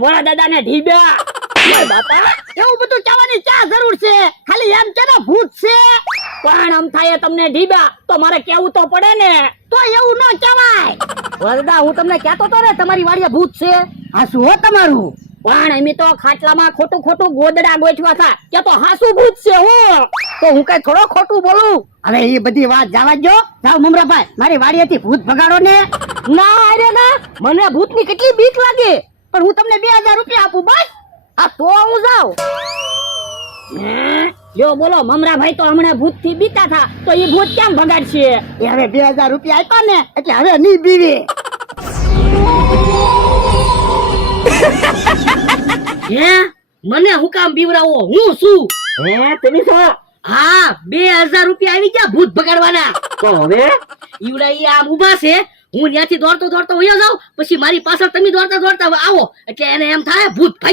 ભોળા દાદા ને ઢીબા. બાપા એવું બધું કહેવાની ક્યાં જરૂર છે? ખાલી એમ કે ને ભૂત છે. પણ આમ થાય તમને ઢીબા તો મારે કેવું તો પડે ને. તો એવું ન કહેવાય. ભોળા દાદા હું તમને કહેતો તો ને તમારી વાડીએ ભૂત છે. હા શું હો તમારું? પણ એમ તો ખાટલામાં ખોટું ખોટું ગોદડા ગોઠવા હતા કે તો હાસુ ભૂત છે. હું તો હું કઈ થોડો ખોટું બોલું? હવે એ બધી વાત જવા દો. જાવ મમરાભાઈ મારી વાડીએથી ભૂત ભગાડો ને. ના અરે ના, મને ભૂતની કેટલી બીક લાગે. પણ હું તમને 2000 રૂપિયા આપું બસ. આ તો હું જાઉં. જો બોલો મમરાભાઈ તો હમણાં ભૂત થી બીતા થા તો એ ભૂત કેમ ભગાડશે? એ હવે 2000 રૂપિયા આપ્યા ને એટલે હવે નહીં બીવે. હે મને હું કામ બીવરાવો? હું શું? હે તમે છો? હા 2000 રૂપિયા આવી ગયા ભૂત ભગાડવાના. તો હવે ઈવડા ઈ આમ ઊભા છે, હું ત્યાંથી દોડતો દોડતો વયો જાઉં, પછી મારી પાછળ તમે દોડતા દોડતા આવો એટલે એને એમ થાય ભૂત ભાગી